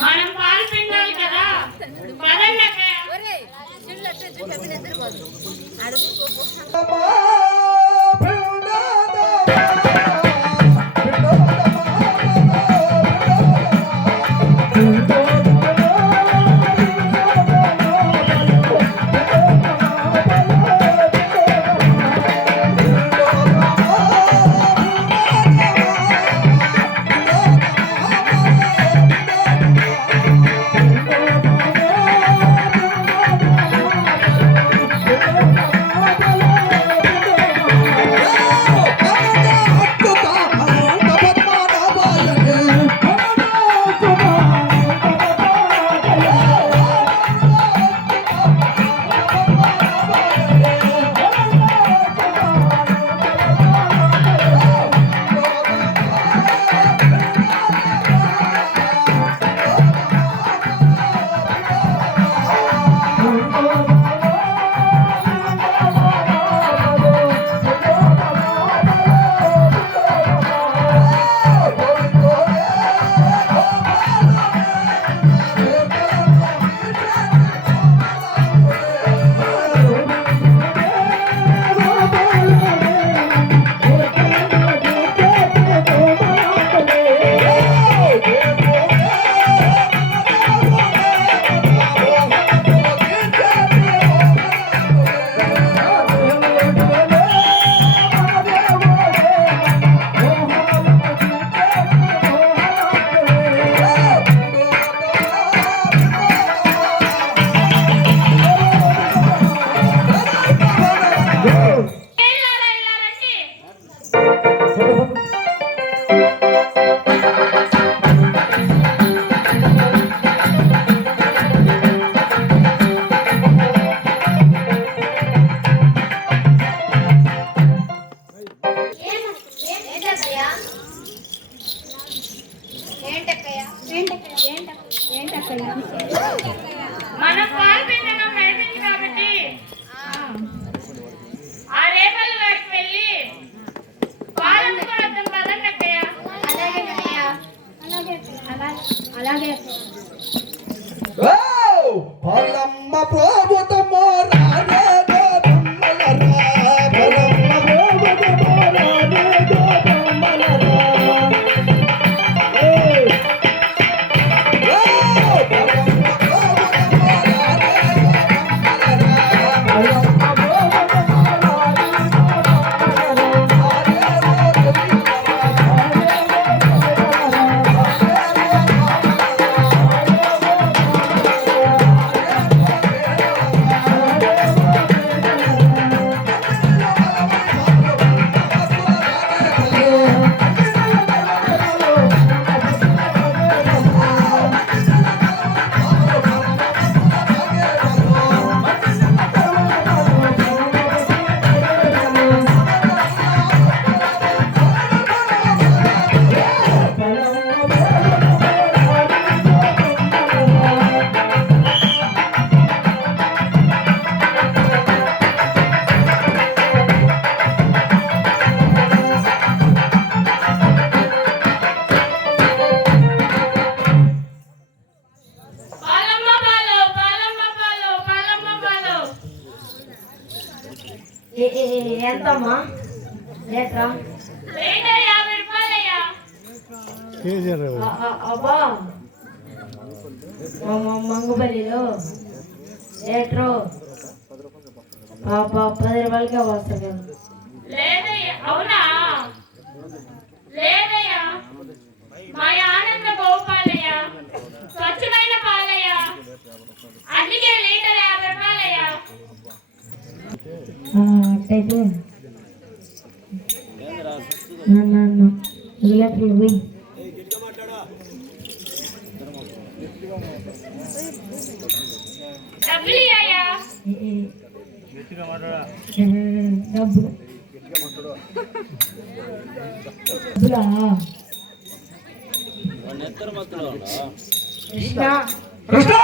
మనం పాలు పిండాలి కదా పదండి మనం పాలు పిండడం అయిపోయింది కాబట్టి ఆ రేపల్లి వాడికి వెళ్ళి పాలు అమ్ముకోవడం పదండి అక్కయ్య. అలాగే పాలమ్మ ప్రభుతమో రానే ఎంతమ్మా లీటరా? లీటర్ 50 రూపాయలయ్యా. అబ్బా మంగుపల్లిలో లీటరు 10 రూపాయలకే వస్తుంది. లేదయ్యా. అవునా? లేదయ్యా, మా ఆనంద గోపాలయ్యా, స్వచ్ఛమైన పాలయ్యా, అందుకే లీటర్ 50 రూపాయలయ్యా. అట్టయితే పోయి డబ్బులు ఇయ్యయ్యా. డబ్బులా కృష్ణ కృష్ణ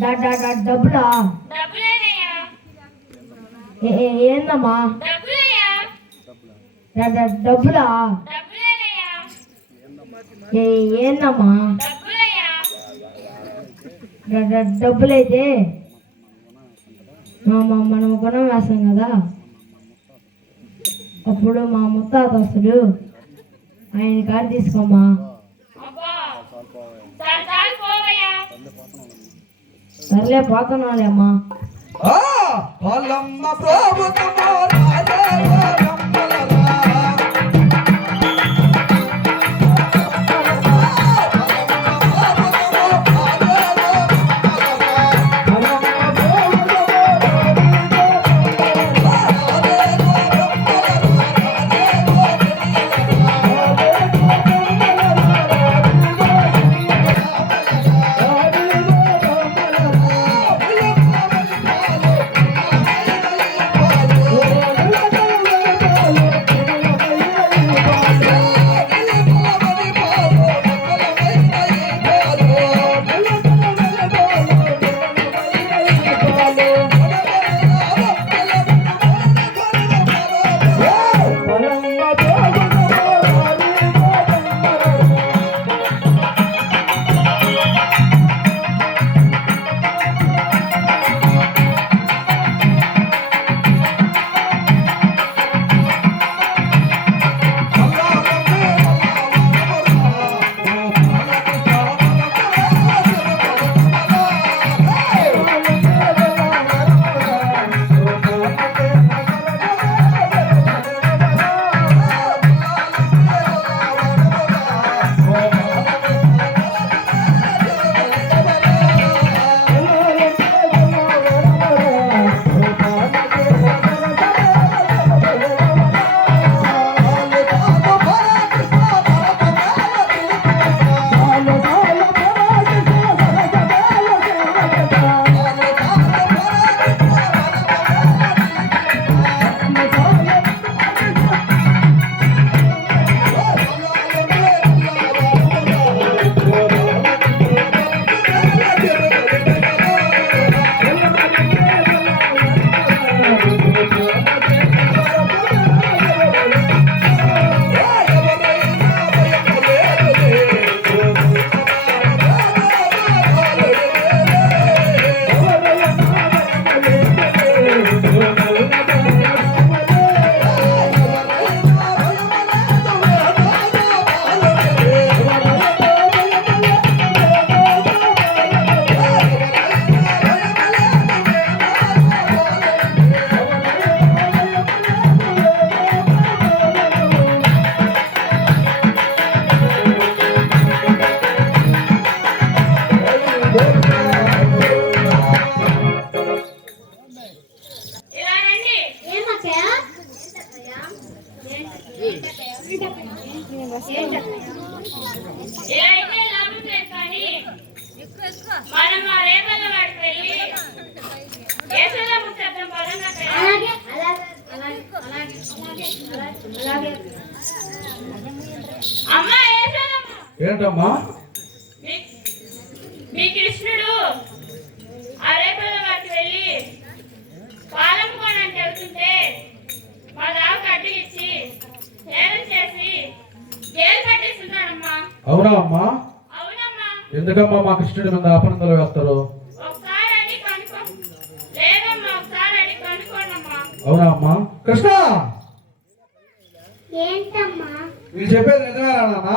డబ్బులా డబ్బులేనయ్యా ఏందమ్మా డబ్బులయ్యా డబ్బులా డబ్బులేనయ్యా ఏందమ్మా డబ్బులయ్యా డబ్బులైతే మనం గుణం వేస్తాం కదా, అప్పుడు మా ముత్తాత వస్తుడు ఆయన కాడ తీసుకోమ్మా. అబ్బా చాలు పోవయ్యా సర్లే పోతున్నాలే అమ్మా. పాలమ్మ ప్రభుత్వము రాజరమ్మలరా. ఇలా అయితే లాభం లేదు కానీ మనం ఆ రేపల్ల వాడికి వెళ్ళి యేసయ్య ముచ్చటం పరంగా అమ్మా యేసయ్యమ్మ ఏంటమ్మా? మీ కృష్ణుడు ఆ రేపల్ల వాడికి వెళ్ళి పాలం కొనని చెబుతుంటే మా దావకు అడ్డు ఇచ్చి హేళన చేసి గేలు పట్టేస్తున్నాడమ్మా. అవునా అమ్మా? అవునమ్మా. ఎందుకమ్మా మా కృష్ణుడి మీద అపనందలు వేస్తారు? ఒకసారి అడిగి కనుక్కో. లేదమ్మా, ఒకసారి అడిగి కనుక్కోనమ్మా. అవునా అమ్మా? కృష్ణ ఏంటమ్మా? మీరు చెప్పేది నిజమేనా నాన్న?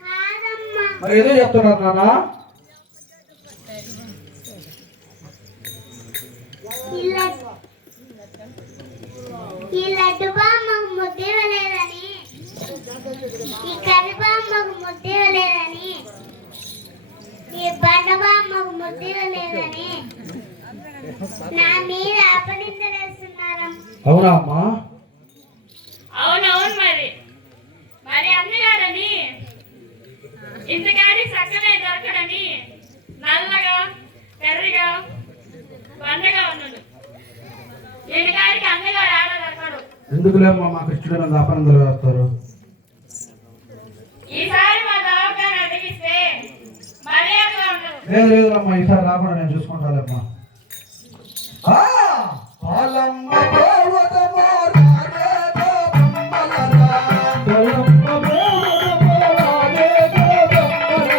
కాదమ్మా. మరి ఏదో చెప్తున్నారు నాన్న? ఈ లడ్డు బామ్మకు ముద్ద ఇవ్వలేదని, ఈ కర్రీ బామ్మకు ముద్ద ఇవ్వలేదని, ఈ బండ బామ్మకు ముద్ద ఇవ్వలేదని నా మీద అపనిందలేస్తున్నారమ్మ. అవునా అమ్మా? అవునవును. మరి అన్నగాడని ఇంతకాడి చక్కనే దొరకడని నల్లగా కర్రీగా బండగా ఉన్నాడు. ఇంతకాడికి అన్నగాడు ఆడ దొరకడు. ఎందుకులేమ్మా మా కృష్ణుడి మీద అపనందలు వేస్తారు? ఈసారి మా దావకాన్ని అడిగిస్తే మర్యాదగా ఉండదు. లేదు లేదులమ్మా, ఈసారి రాకుండా నేను చూసుకుంటాలేమ్మా. పాలమ్మ దేవతమో రాజే గోపమ్మలరా. పాలమ్మ దేవతమో రాజే గోపమ్మలరా.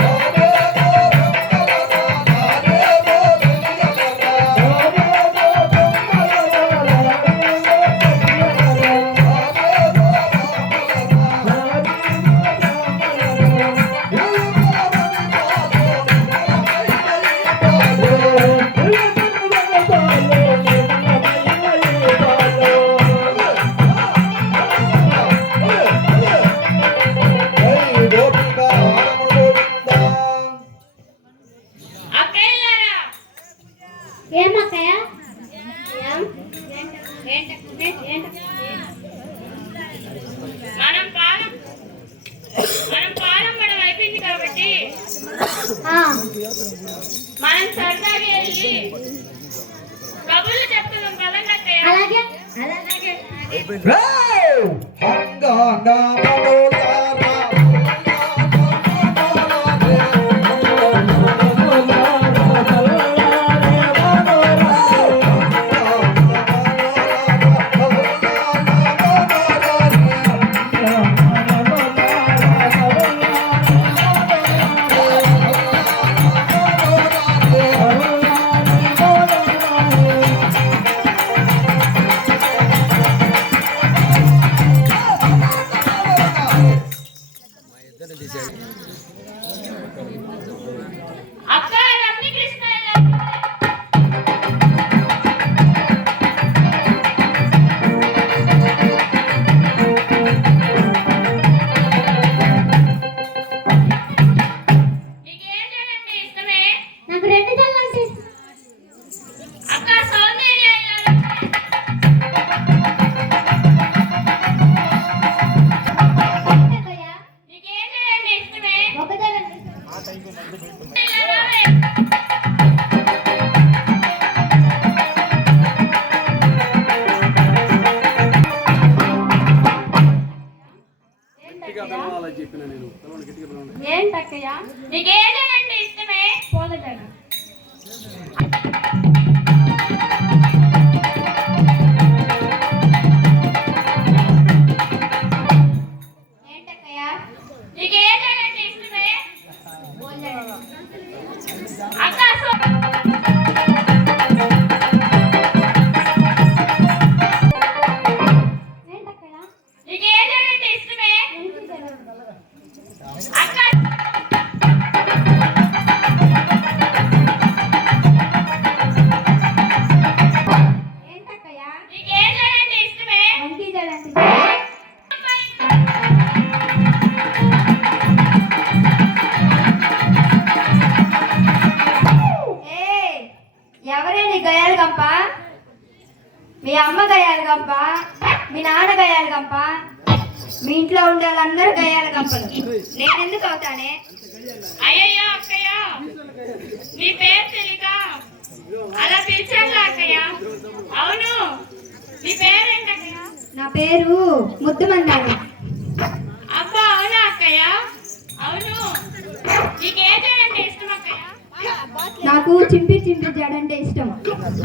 రాజే గోపమ్మలరా, రాజే గోపమ్మలరా. రాజే గోపమ్మలరా, రాజే అక్కయ్యలారా, ఏమక్కయ్య? మనం పాలం పడం అయిపోయింది కాబట్టి ఆ, మనం సరదాగా వెళ్ళి కబుర్లు చెప్తున్నాం కదండి అక్కయ్య. అలాగే అలాగే అక్క రమ్మి కృష్ణ నీకేం చేయాలంటే ఇష్టమే? నాకు రెండు జల్లంటే అక్క సౌందర్య నీకేం చేయాలంటే ఇష్టమే? ఒక జల్లంటే ఏంటక్కయ్య? నీకేం చేయాలంటే ఇష్టమే? పోలజడ ఏంటక్కయ్య? నీకేం చేయాలంటే ఇష్టమే? అక్క ఏంటక్కయ్య? నీకేం చేయాలంటే ఇష్టమే? అక్క ఏంటక్కయ్య? నీకేం చేయాలంటే ఇష్టమే? వంటి జల్లంటే ఎవరే నీ గయాలు గంప? మీ అమ్మ గయాలు గంప, మీ నాన్న గయాలు గంప, మీ ఇంట్లో ఉండే వాళ్ళందరూ గయాలు గంపలు. నేనెందుకు అవుతానే? అయ్యయ్యో అక్కయ్య, నీ పేరు తెలియక అలా పిలిచాను అక్కయ్య. అవును, నీ పేరేంటి అక్కయ్య? నా పేరు ముద్దుమందాడు. అబ్బా అవునా అక్కయ్య? అవును, నీకేం చేయాలంటే ఇష్టం అక్కయ్య? నాకు చింపి చింపి జడంటే ఇష్టం.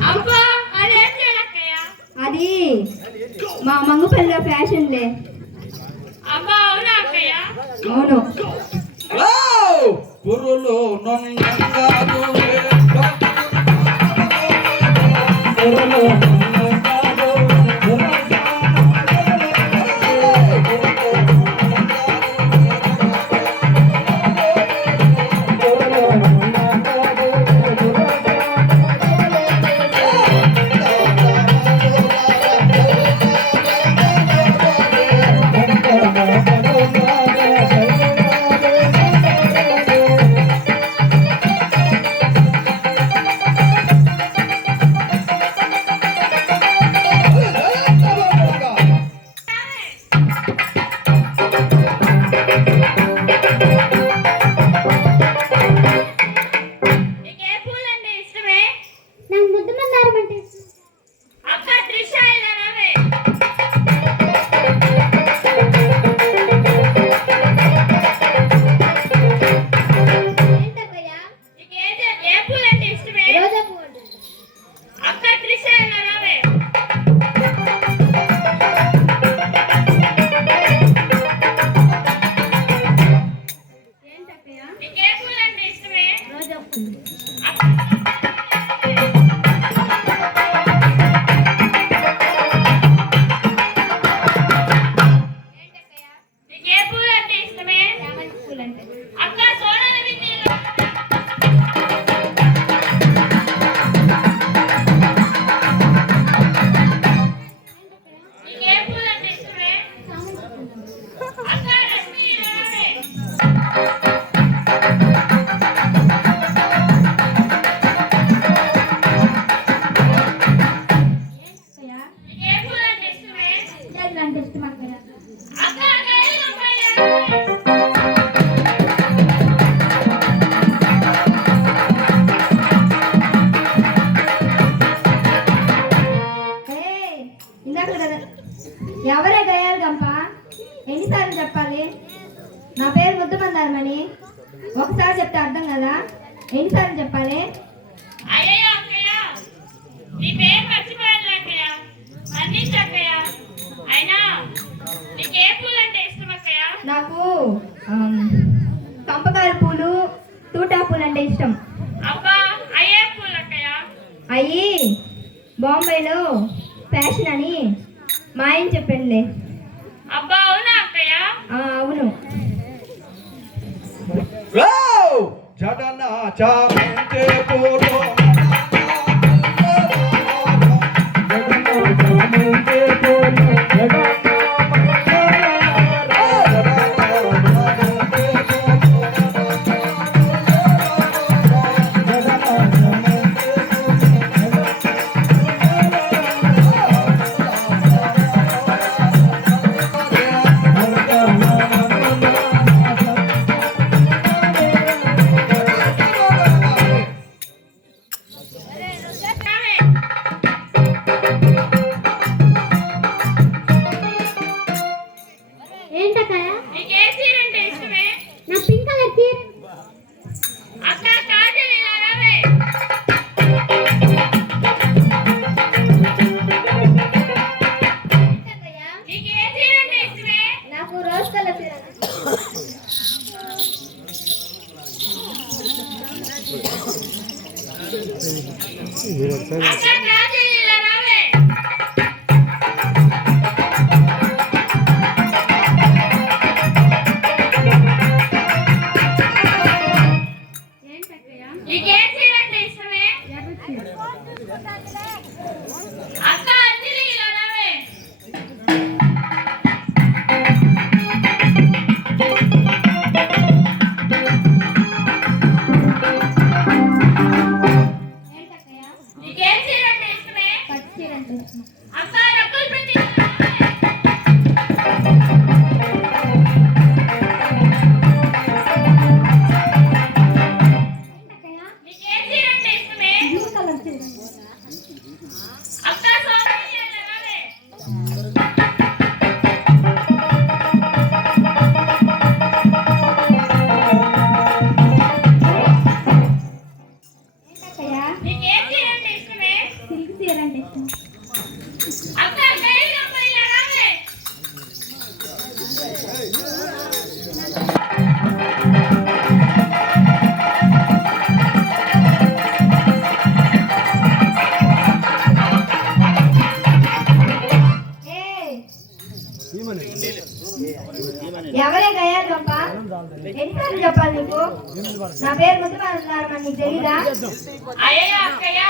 అబ్బా అదేం చేయాలి అక్కయ్య? అది మా మంగపల్లిలో ఫ్యాషన్లే. అబ్బా అవునా అక్కయ్య? అవును. గురులు నీకు ఏ పూలు అంటే ఇష్టమే? చామంతి పూలు అంటే. అక్క సోనాలి బిందెలు. నీకు ఏ పూలు అంటే ఇష్టమే? అక్క రశ్మి రావే. నీకు ఏ పూలు అంటే ఇష్టమే? అంటే ఇష్టం అక్కయ్య. అక్క కాయలు అమ్మాయి రావే. ఏయ్, ఇందాక కదా ఎవరే గయాలి గంప? ఎన్నిసార్లు చెప్పాలి? నా పేరు ముద్దుమందారమని ఒకసారి చెప్తే అర్థం కదా, ఎన్నిసార్లు చెప్పాలి? అయ్యయ్యో అక్కయ్య, నీ పేరు మర్చిపోయాను అక్కయ్య. మన్నించు అక్కయ్య. అయినా నీకు ఏ పూలు అంటే ఇష్టం అక్కయ్య? నాకు కంపకాల పూలు, టూటా పూలు అంటే ఇష్టం. అబ్బా అయ్యే పూలు అక్కయ్య. అయ్యి బాంబేలో ఫ్యాషన్ అని మా ఆయన చెప్పండిలే. అబ్బా అవునా అక్కయ్య? అవును. జగన్న చామంతి పూలు రావే. ఏంటక్కయ్య? నీకు ఏ చీర అంటే ఇష్టమే? నా పింక్ కలర్ చీర. అక్క కాజల్ ఇలా రావే. నీకు ఏ చీర అంటే ఇష్టమే? నాకు రోజ్ కలర్ చీర. అక్క కాజల్ ఇలా రావే. ఏంటక్కయ్య? నీకు ఏ చీర అంటే ఇష్టమే? అక్క అంజలి ఇలా రావే. ఏంటక్కయ్య? నీకు ఏ చీర అంటే ఇష్టమే? పట్టు చీర అంటే ఇష్టం. అక్క రకుల్ పెట్టి ఇలా రావే. ఏంటక్కయ్య? నీకు ఏ చీర అంటే ఇష్టమే? బ్లూ కలర్ చీర. అక్క సోనాలి ఇలా రావే. ఏంటక్కయ్య? నీకు ఏ చీర అంటే ఇష్టమే? సిల్క్ చీర అంటే ఇష్టం. అక్క కైలు అమ్మాయి ఇలా రావే. ఏయ్, ఎవరే గయాలి గంప? ఎన్నిసార్లు చెప్పాలి నీకు? నా పేరు ముద్దుమందారమని నీకు తెలీదా? అయ్యయ్యో అక్కయ్య,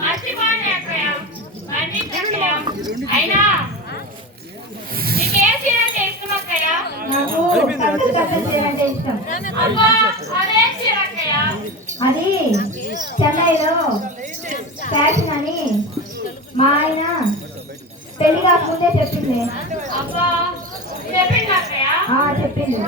మర్చిపోయాను అక్కయ్య. మన్నించు అక్కయ్య. అయినా నీకు ఏ చీర అంటే ఇష్టం అక్కయ్య? నాకు కట్టలు కట్టలు చీర అంటే ఇష్టం. అబ్బా అదే చీర అక్కయ్య. అది చెన్నైలో ఫ్యాషన్ అని మా ఆయన పెళ్లి కాకముందే చెప్పింది. అబ్బా చెప్పింది అక్కయ్య. చెప్పింది.